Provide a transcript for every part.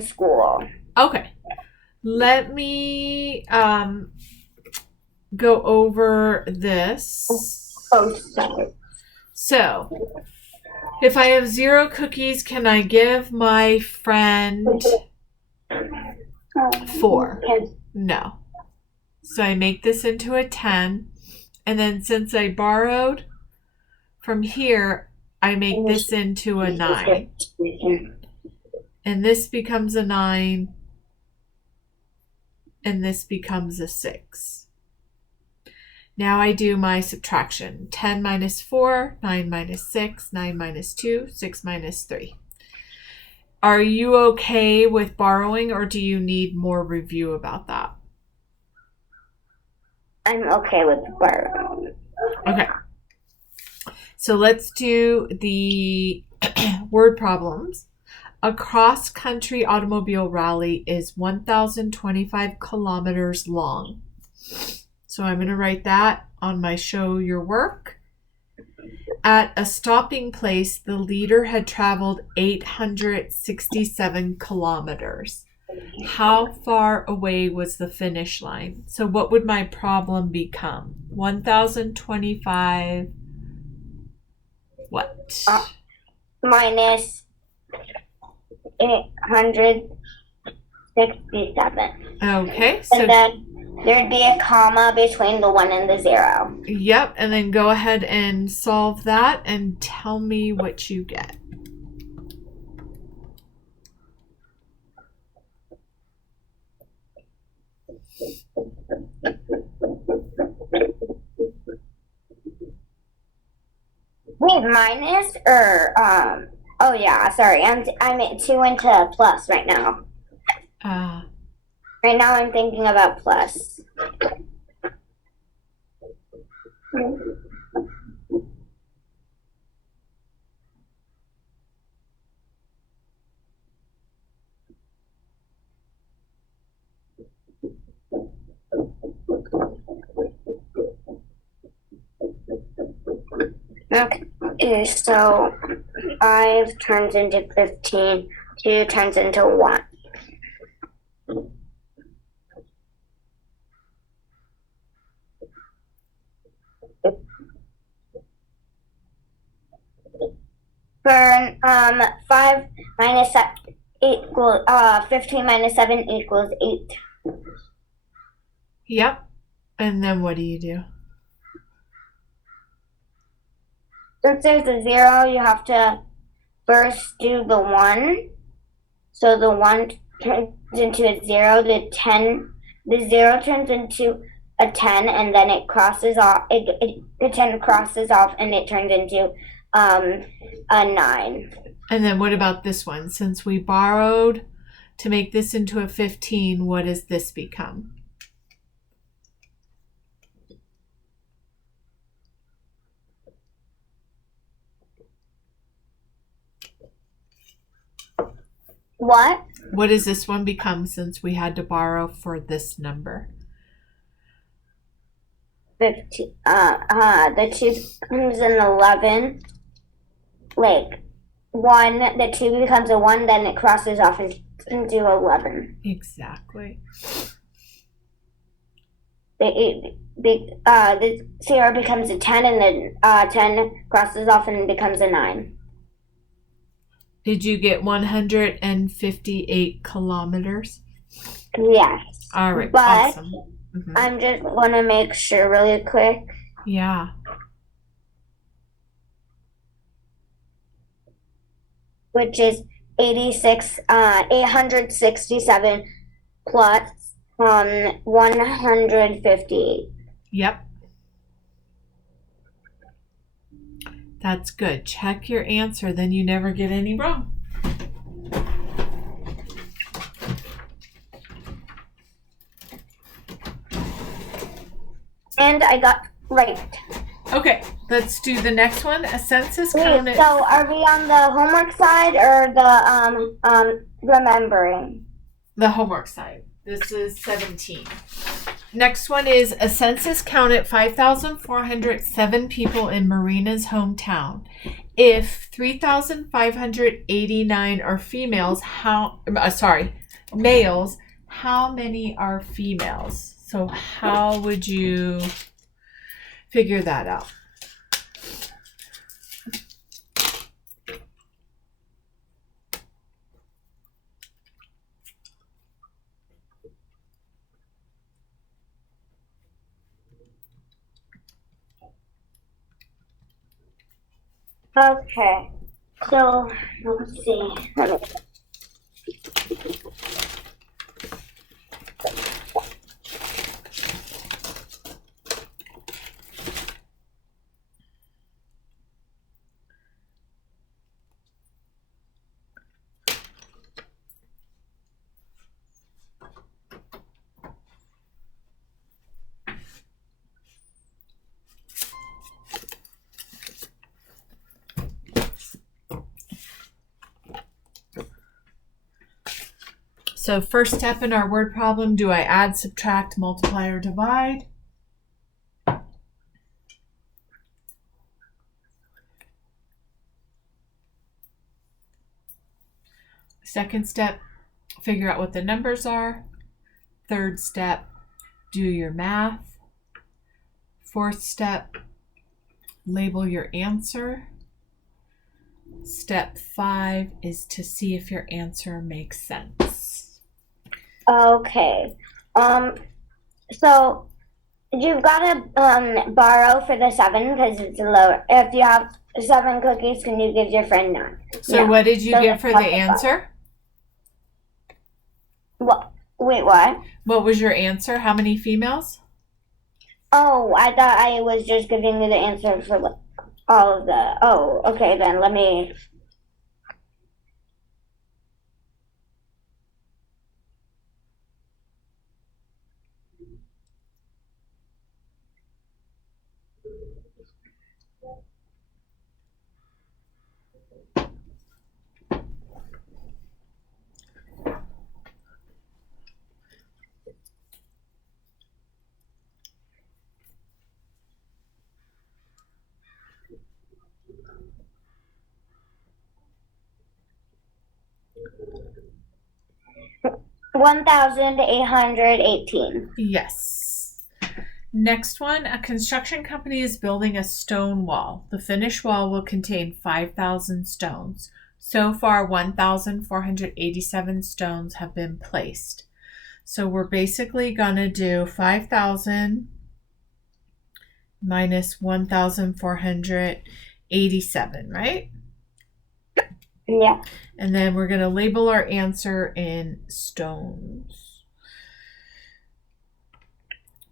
school. Okay. Let me go over this. Oh, sorry. So, if I have 0 cookies, can I give my friend 4? No. So I make this into a 10. And then since I borrowed from here, I make this into a 9. And this becomes a 9. And this becomes a 6. Now I do my subtraction. 10 minus 4, 9 minus 6, 9 minus 2, 6 minus 3. Are you okay with borrowing, or do you need more review about that? I'm okay with borrowing. Okay. So let's do the word problems. A cross-country automobile rally is 1,025 kilometers long. So I'm going to write that on my show your work. At a stopping place, the leader had traveled 867 kilometers. How far away was the finish line? So what would my problem become? 1,025 what? Minus 867. Okay. So and then there'd be a comma between the 1 and the 0. Yep, and then go ahead and solve that and tell me what you get. Wait, minus or oh yeah, sorry. I'm 2 into plus right now. Right now I'm thinking about plus. Okay, so 5 turns into 15, 2 turns into 1. For 5 minus 7 equals 15 minus 7 equals 8. Yep. And then what do you do? Since there's a 0, you have to first do the 1. So the 1 turns into a 0. The 0 turns into a 10, and then it crosses off. The 10 crosses off, and it turns into a 9. And then what about this one? Since we borrowed to make this into a 15, what does this become? What? What does this one become since we had to borrow for this number? 15. The 2 becomes an 11. Like 1, the 2 becomes a 1, then it crosses off into 11. Exactly. The 0 becomes a 10, and then 10 crosses off and becomes a 9. Did you get 158 kilometers? Yes. All right. But awesome. Mm-hmm. I'm just want to make sure really quick. Yeah. Which is 867 plus 158. Yep. That's good. Check your answer, then you never get any wrong. And I got right. Okay, let's do the next one. A census Wait, counted. so are we on the homework side or the remembering? The homework side. This is 17. Next one is a census counted 5,407 people in Marina's hometown. If 3,589 are females, males, how many are females? So how would you figure that out? Okay. So let's see. So first step in our word problem, do I add, subtract, multiply, or divide? Second step, figure out what the numbers are. Third step, do your math. Fourth step, label your answer. Step 5 is to see if your answer makes sense. Okay. So you've got to borrow for the 7 because it's lower. If you have 7 cookies, can you give your friend 9? So what did you get for the answer? What? Wait, what? What was your answer? How many females? Oh, I thought I was just giving you the answer for all of the. Oh, okay, then let me. $1,818. Yes. Next one, a construction company is building a stone wall. The finished wall will contain 5,000 stones. So far, 1,487 stones have been placed. So we're basically going to do 5,000 minus 1,487, right? Yeah. And then we're going to label our answer in stones.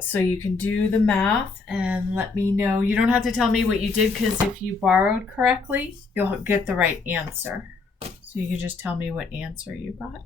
So you can do the math and let me know. You don't have to tell me what you did because if you borrowed correctly, you'll get the right answer. So you can just tell me what answer you got.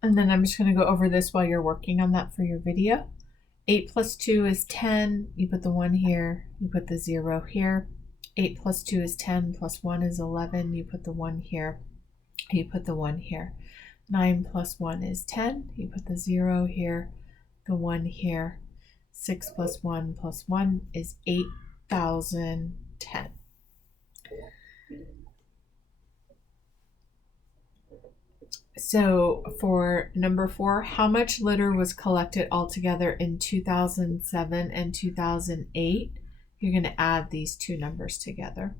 And then I'm just going to go over this while you're working on that for your video. 8 plus 2 is 10. You put the 1 here. You put the 0 here. 8 plus 2 is 10. Plus 1 is 11. You put the 1 here. You put the 1 here. 9 plus 1 is 10. You put the 0 here. The 1 here. 6 plus 1 plus 1 is 8,010. So for number 4, how much litter was collected altogether in 2007 and 2008? You're going to add these two numbers together.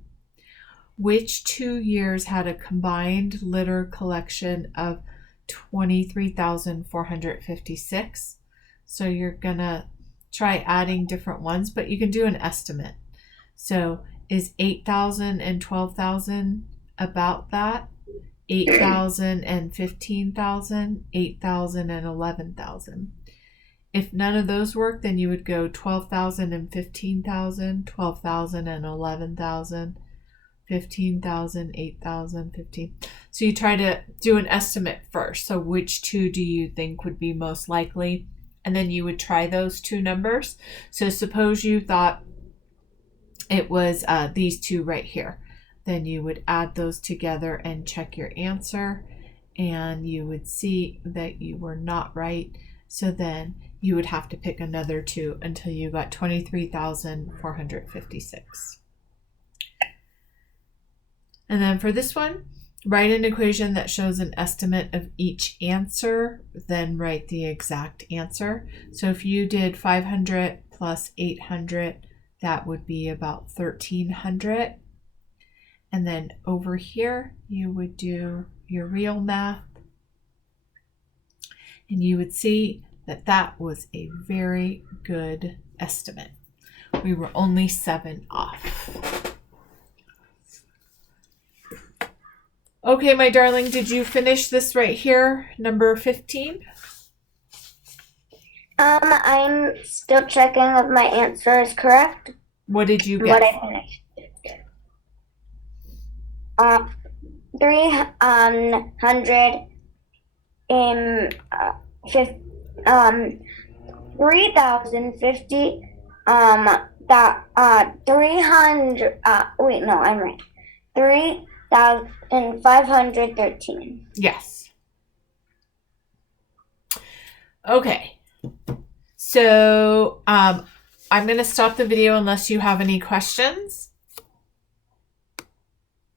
Which 2 years had a combined litter collection of 23,456? So you're going to try adding different ones, but you can do an estimate. So is 8,000 and 12,000 about that? 8,000 and 15,000, 8,000 and 11,000. If none of those work, then you would go 12,000 and 15,000, 12,000 and 11,000, 15,000, 8,000, 15. So you try to do an estimate first. So which two do you think would be most likely? And then you would try those two numbers. So suppose you thought it was these two right here. Then you would add those together and check your answer. And you would see that you were not right. So then you would have to pick another two until you got 23,456. And then for this one, write an equation that shows an estimate of each answer, then write the exact answer. So if you did 500 plus 800, that would be about 1,300. And then over here, you would do your real math. And you would see that that was a very good estimate. We were only 7 off. Okay, my darling, did you finish this right here, number 15? I'm still checking if my answer is correct. What did you What get? I finished. 300 in 3,050 that 300 wait, no, I'm right. 3,513. Yes. Okay. So I'm going to stop the video unless you have any questions.